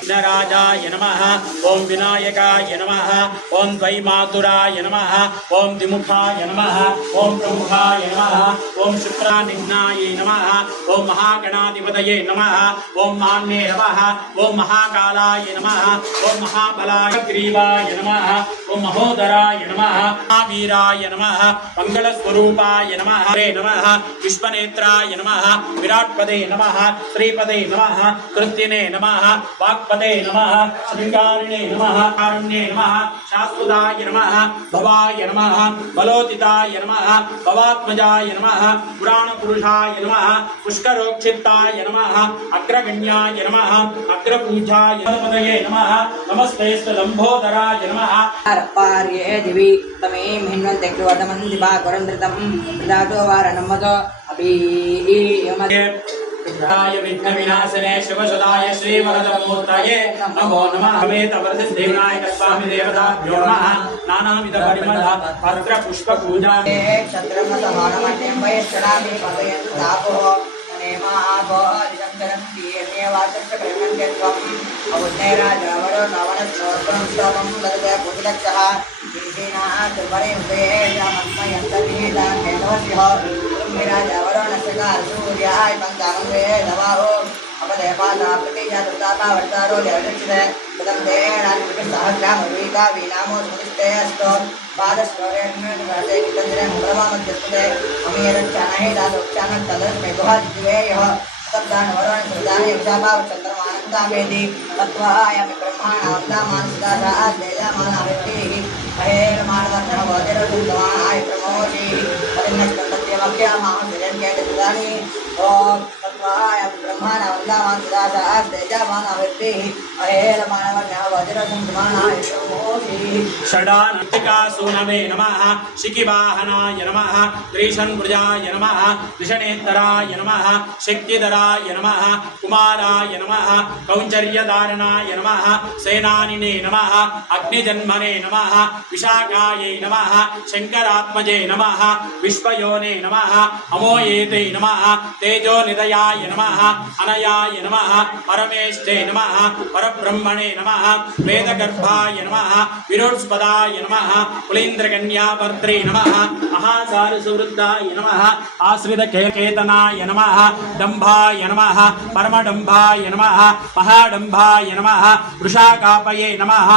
विघ्नराजाय नमः। ओं विनायकाय नमः। ओं द्वैमातुराय नमः। ओं द्विमुखाय नमः। ओं प्रमुखाय नमः। ओं शुक्रानिघ्नाय नमः। ओं महागणाधिपतये नमः। ओं मान्ये नमः। ओं महाकालाय नमः। ओं महाबलाय ग्रीवाय नमः। ओं महोदराय नमः। महावीराय नमः। मंगलस्वरूपाय नमः। नमः विश्वनेत्राय नमः। विराट्पदे नमः। श्रीपदे नमः। कृत्यने नमः। वाक्पदे नमः। श्रृंगारिणे नमः। कारुण्ये नमः। शाश्वताय नमः। भवाय नमः। बलोदिताय नमः। भवात्मजाय नमः। पुराणपुरुषाय नमः। पुष्करोक्षिप्ताय नमः। अग्रगण्याय नमः। अग्रपूजाय नमः। नमस्ते लंबोदराय नमः। पार्ये दिवि तमें हिन्वन्ते कृवदमं दिवाकरन्द्रितं प्रदातो वारणमतो अभी विघ्न विनाशने शिवसुदाय श्रीवरदमूर्तये नमो नमः। समेत वरसिद्धिविनायक स्वामी देवताभ्यो नमः। नानाविध परिमल पत्र पुष्प पूजा क्षत्रम समानमन्यं वैष्णवामि पदयन्तु तापो नेमाभो दिशंकरं दीर्णे वाचस्य ब्रह्मण्यत्वम् अवुद्धेराजवरो नवनस्रोत्रं स्तवं ददते पुरुषः दीनात् वरेन्दे यामस्मयन्तर्हितान्येनवस्यः ब्रह्मराजवरो नस्यकार सूर्याय पञ्चामङ्गे दवाहो अपदेवादा प्रतिजातृताता वर्तारो लेवदक्षिणे तदं देणादिकृतसहस्रामवीका वीनामो सुनिष्टे अस्तो पादस्वरेण्यराजे कितन्द्रे मुद्रमामध्यस्ते अमीरच्चानहे दादोक्षानं तदस्मै गुहादिवेयः तद्दान वरुण सुदान युषाभाव चन्द्रमानन्दामेदि तत्त्वायामि ब्रह्माणावन्दामानसदासा देजामानावृत्तिः अहेर मानवर्णः वदिरसुन्दमानाय प्रमोषिः परिणष्टन्तत्यमभ्यामाहसिरन्येतदानि ओम तत्त्वायामि ब्रह्माणावन्दामानसदासा देजामानावृत्तिः अहेर मानवर्णः वदिरसुन्दमानाय प्रमोषिः षडानन्तिकासूनवे नमः। शिखिवाहनाय नमः। त्रिशन्भुजाय नमः। त्रिशनेतराय नमः। शक्तिधराय नमः। कुमाराय नमः। कौञ्चर्यधारणाय नमः। सेनानिने नमः। अग्निजन्मने नमः। विशाखायै नमः। शंकरात्मजे नमः। विश्वयोने नमः। अमोयेते नमः। तेजोनिधयाय नमः। अनयाय नमः। परमेष्ठे नमः। परब्रह्मणे नमः। वेदगर्भाय नमः। विरोत्स्पदाय नमः। कुलेन्द्रकन्यावर्त्रे नमः। महासारसुवृद्धाय नमः। आश्रितकेतनाय नमः। डम्भाय नमः। परमडम्भाय नमः। महाडम्भाय नमः। वृषाकापये नमः।